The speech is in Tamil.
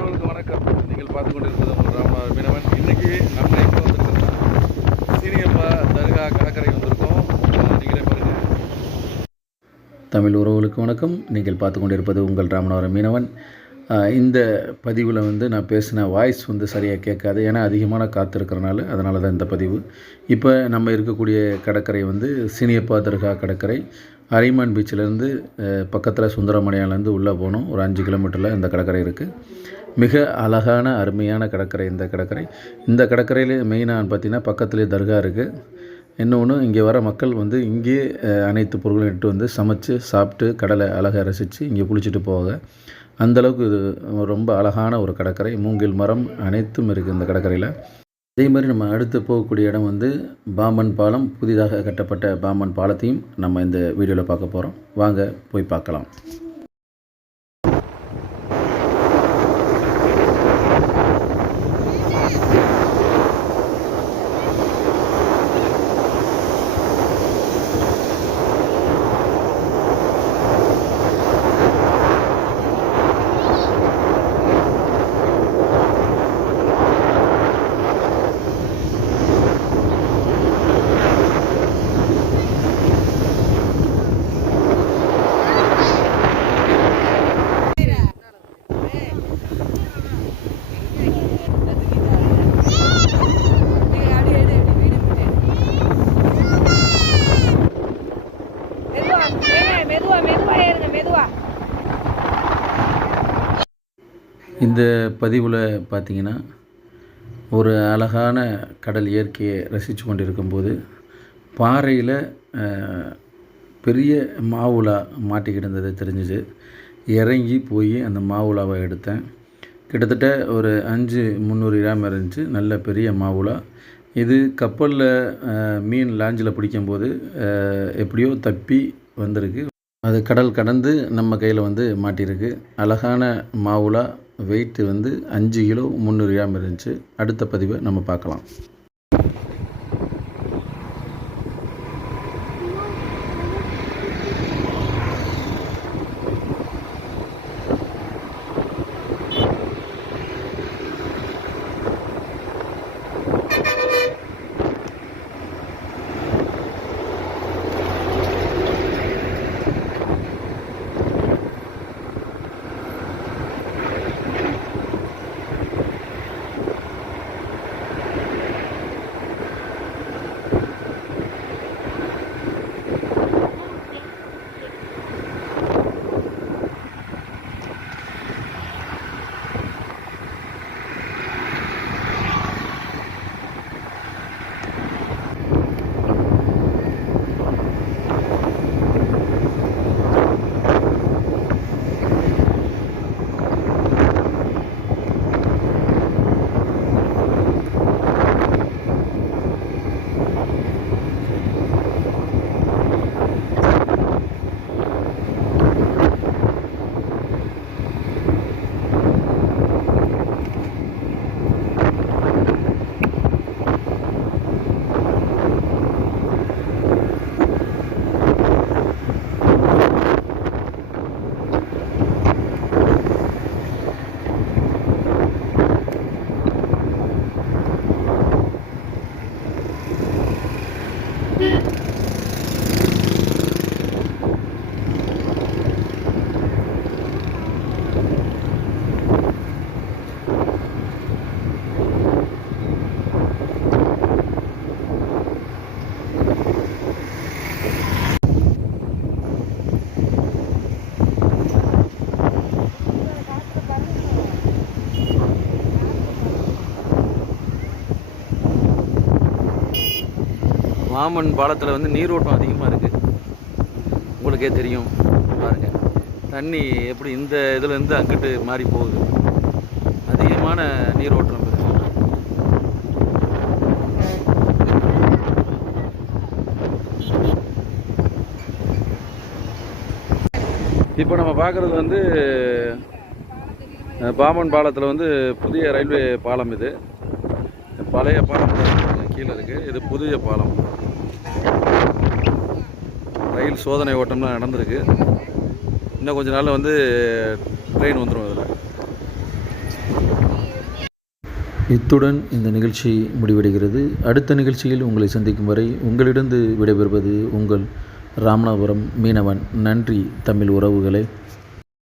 உறவுகளுக்கு வணக்கம். நீங்கள் பார்த்து கொண்டிருப்பது உங்கள் ராமநாதர் மீனவன். இன்றைக்கி நம்ம எங்கே வந்திருக்கோம்னா சீனியப்பா தர்கா கடற்கரை வந்திருக்கோம். நீங்களே பாருங்கள். தமிழ் உறவுகளுக்கு வணக்கம். நீங்கள் பார்த்து கொண்டிருப்பது உங்கள் ராமநாதர் மீனவன். இந்த பதிவில் நான் பேசின வாய்ஸ் சரியாக கேட்காது, ஏன்னா அதிகமான காற்று இருக்கிறனால. அதனால தான் இந்த பதிவு. இப்போ நம்ம இருக்கக்கூடிய கடற்கரை சீனியப்பா தர்கா கடற்கரை. அரிமான் பீச்சிலேருந்து பக்கத்தில் சுந்தரமணியாலேருந்து உள்ளே போகணும். ஒரு 5 கிலோமீட்டரில் இந்த கடற்கரை இருக்குது. மிக அழகான அருமையான கடற்கரை இந்த கடற்கரை. இந்த கடற்கரையில் மெயினாக பார்த்திங்கன்னா பக்கத்துலேயே தர்கா இருக்குது. இன்னொன்று, இங்கே வர மக்கள் இங்கேயே அனைத்து பொருட்களும் எடுத்து சமைச்சு சாப்பிட்டு கடலை அழகாக ரசித்து இங்கே குளிச்சுட்டு போவாங்க. அந்தளவுக்கு இது ரொம்ப அழகான ஒரு கடற்கரை. மூங்கில் மரம் அனைத்தும் இருக்குது இந்த கடற்கரையில். அதே மாதிரி நம்ம அடுத்து போகக்கூடிய இடம் பாம்பன் பாலம். புதிதாக கட்டப்பட்ட பாம்பன் பாலத்தையும் நம்ம இந்த வீடியோவில் பார்க்க போகிறோம். வாங்க போய் பார்க்கலாம். இந்த பதிவில் பார்த்திங்கன்னா ஒரு அழகான கடல் இயற்கையை ரசித்து கொண்டிருக்கும்போது பாறையில் பெரிய மாவுலா மாட்டிக்கிட்டு இருந்தது தெரிஞ்சுது. இறங்கி போய் அந்த மாவுலாவை எடுத்தேன். கிட்டத்தட்ட ஒரு 500-300 கிராம் இருந்துச்சு. நல்ல பெரிய மாவுலா. இது கப்பலில் மீன் லாஞ்சில் பிடிக்கும்போது எப்படியோ தப்பி வந்திருக்கு. அது கடல் கடந்து நம்ம கையில் மாட்டியிருக்கு. அழகான மாவுலா. வெயிட்டு 5 கிலோ 300 கிராம் இருந்துச்சு. அடுத்த பதிவை நம்ம பார்க்கலாம். பாம்பன் பாலத்தில் நீரோட்டம் அதிகமாக இருக்குது. உங்களுக்கே தெரியும் பாருங்கள். தண்ணி எப்படி இந்த இதுலேருந்து அங்கிட்டு மாறி போகுது. அதிகமான நீரோட்டம் இருக்குது. இப்போ நம்ம பார்க்குறது பாம்பன் பாலத்தில் புதிய ரயில்வே பாலம். இது பழைய பாலம் கீழே இருக்குது. இது புதிய பாலம். ரயில் சோதனை ஓட்டம்லாம் நடந்திருக்கு. இன்னும் கொஞ்ச நாளில் ட்ரெயின் வந்துடும். இதில் இத்துடன் இந்த நிகழ்ச்சி முடிவடைகிறது. அடுத்த நிகழ்ச்சியில் உங்களை சந்திக்கும் வரை உங்களிடம் விடைபெறுவது உங்கள் ராமநாதபுரம் மீனவன். நன்றி தமிழ் உறவுகளே.